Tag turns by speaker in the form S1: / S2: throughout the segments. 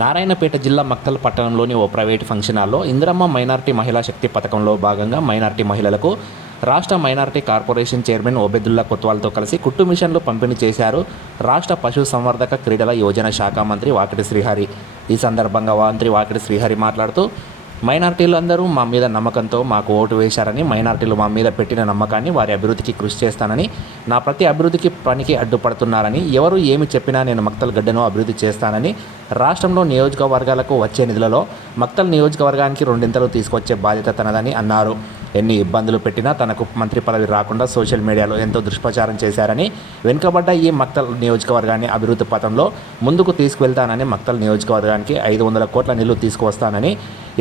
S1: నారాయణపేట జిల్లా మక్తల్ పట్టణంలోని ఓ private function హాల్లో ఇందిరమ్మ మైనార్టీ మహిళా శక్తి పథకంలో భాగంగా మైనార్టీ మహిళలకు రాష్ట్ర మైనార్టీ కార్పొరేషన్ చైర్మన్ ఓబెదుల్లా కొత్వాల్తో కలిసి కుట్టు మిషన్లు పంపిణీ చేశారు రాష్ట్ర పశు సంవర్ధక క్రీడల యోజన శాఖ మంత్రి వాకిటి శ్రీహరి. ఈ సందర్భంగా మంత్రి వాకిటి శ్రీహరి మాట్లాడుతూ మైనార్టీలు అందరూ మా మీద నమ్మకంతో మాకు ఓటు వేశారని మైనార్టీలు మా మీద పెట్టిన నమ్మకాన్ని వారి అభివృద్ధికి కృషి చేస్తానని నా ప్రతి అభివృద్ధికి పనికి అడ్డుపడుతున్నారని ఎవరు ఏమి చెప్పినా నేను మక్తల్ గడ్డను అభివృద్ధి చేస్తానని రాష్ట్రంలో నియోజకవర్గాలకు వచ్చే నిధులలో మక్తల్ నియోజకవర్గానికి రెండింతలు తీసుకొచ్చే బాధ్యత తనదని అన్నారు. ఎన్ని ఇబ్బందులు పెట్టినా తనకు మంత్రి పదవి రాకుండా సోషల్ మీడియాలో ఎంతో దుష్ప్రచారం చేశారని వెనుకబడ్డ ఈ మక్తల్ నియోజకవర్గాన్ని అభివృద్ధి పథంలో ముందుకు తీసుకువెళ్తానని మక్తల్ నియోజకవర్గానికి ఐదు వందల కోట్ల నిధులు తీసుకువస్తానని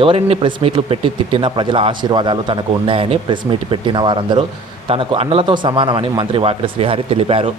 S1: ఎవరెన్ని ప్రెస్ మీట్లు పెట్టి తిట్టినా ప్రజల ఆశీర్వాదాలు తనకు ఉన్నాయని ప్రెస్ మీట్ పెట్టిన వారందరూ తనకు అన్నలతో సమానమని మంత్రి వాకిడి శ్రీహరి తెలిపారు.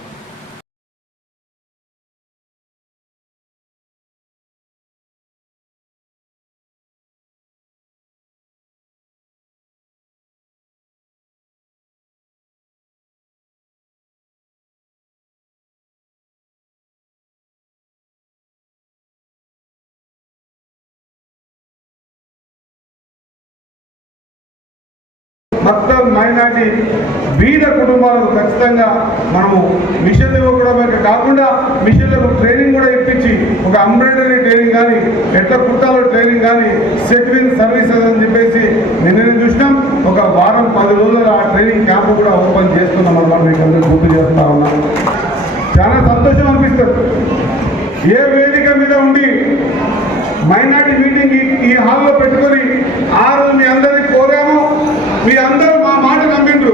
S2: మొత్తం మైనార్టీ బీద కుటుంబాలకు ఖచ్చితంగా మనము మిషన్లు ఇవ్వడమే కాకుండా మిషన్లకు ట్రైనింగ్ కూడా ఇప్పించి ఒక అంబ్రాయిడరీ ట్రైనింగ్ కానీ ఎట్లా కుట్టాలో ట్రైనింగ్ కానీ సెట్వింగ్ సర్వీసెస్ అని చెప్పేసి నిన్న చూసినాం. ఒక వారం పది రోజులు ఆ ట్రైనింగ్ క్యాంప్ కూడా ఓపెన్ చేస్తున్నాం అన్నమాట. మీకు అందరూ గుర్తు చేస్తా ఉన్నాం. చాలా సంతోషం అనిపిస్తుంది. ఏ వేదిక మీద ఉండి మైనార్టీ మీటింగ్ ఈ- హాల్లో పెట్టుకొని ఆ రోజు మీ అందరినీ కోరాము మీ అందరూ మా మాట నమ్మిండ్రు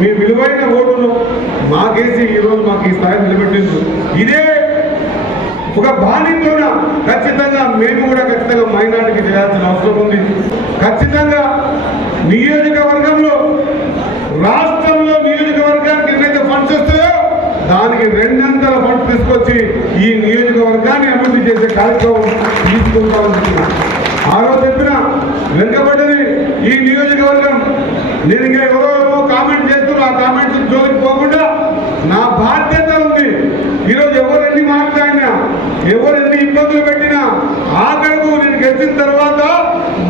S2: మీ విలువైన ఓటును మాకేసి ఈరోజు మాకు ఈ స్థాయి నిలబెట్టింది ఇదే ఒక బాధ్యతోన ఖచ్చితంగా మేము కూడా ఖచ్చితంగా మైనార్టీకి చేయాల్సిన అవసరం ఉంది. ఖచ్చితంగా నియోజకవర్గంలో రాష్ట్రంలో నియోజకవర్గానికి ఎన్నైతే ఫండ్స్ వస్తాయో దానికి రెండంతల ఫండ్స్ తీసుకొచ్చి ఈ నియోజకవర్గాన్ని అభివృద్ధి చేసే కార్యక్రమం తీసుకుంటామని ఆ రోజు చెప్పిన వెనుకబడ్డది ఈ నియోజకవర్గం. నేను ఇంకా ఎవరో కామెంట్ చేస్తున్నారు. ఆ కామెంట్స్ జోలికి పోకుండా బాధ్యత ఉంది. ఈరోజు ఎవరు ఎన్ని మాట్లాడినా ఎవరు ఎన్ని ఇబ్బందులు పెట్టినా ఆఖరకు నేను గెలిచిన తర్వాత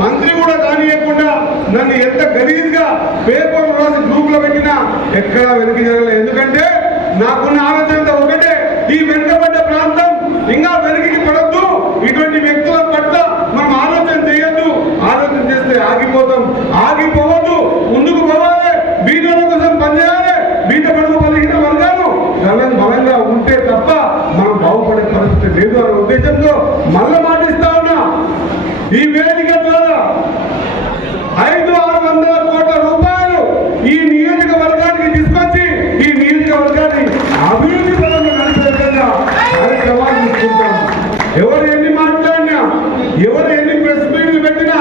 S2: మంత్రి కూడా కానియకుండా నన్ను ఎంత గలీజ్గా పేపర్ రాసి గ్రూప్లో పెట్టినా ఎక్కడా వెనక్కి జరగలేదు. ఎందుకంటే నాకున్న ఆలోచన ఒకటే. ఈ వెనుకబడ్డ ప్రాంతం ఇంకా అనే మళ్ళీ మాటిస్తా ఉన్నా. ఈ వేదిక ద్వారా ఐదు ఆరు వందల కోట్ల రూపాయలు ఈ నియోజకవర్గానికి తీసుకొచ్చి ఈ నియోజకవర్గాన్ని అభివృద్ధి పరంగా నడిపే విధంగా కార్యక్రమాలు తీసుకుంటాం ఎవరు ఎన్ని మాట్లాడినా ఎవరు ఎన్ని ప్రెస్ మీట్లు పెట్టినా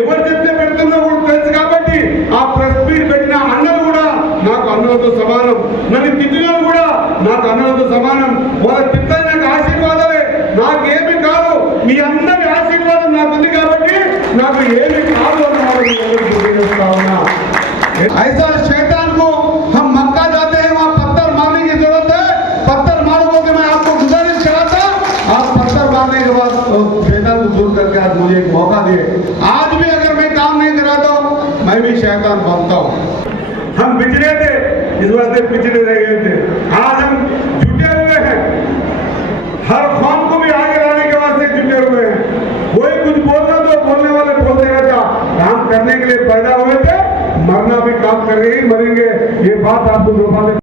S2: ఎవరు చెప్తే పెడుతున్నా కూడా తెలుసు కాబట్టి ఆ ప్రెస్ మీట్ పెట్టిన అన్నలు కూడా నాకు అన్నలతో సమానం. నన్ను తిట్టినలు కూడా నాకు అన్నలతో సమానం. వాళ్ళ తిట్టని నాకు ఆశీర్వాదాలు నాకేమి కాదు మీ అందరి ఆశీర్వాదం నాకు ఉంది కాబట్టి నాకు ఏమి కాదు అన్న మాట మీ అందరికీ తెలియజేస్తా ఉన్నా ऐसा शैतान को हम मक्का जाते हैं वहाँ पत्थर मारने की जरूरत है पत्थर मारोगे कि मैं आपको गुजारिश करा था आप पत्थर मारने के बाद तो शैतान को दूर करके आज मुझे एक मौका दिए आज भी अगर मैं काम नहीं कराता हूँ मैं भी शैतान बनता हूँ हम पिछड़े थे इस वास्ते पिछड़े रह गए थे आज हम जुटे हुए हैं हर करने के लिए पैदा हुए थे। मरना भी काम करेंगे मरेंगे, ये बात आपको दो बातें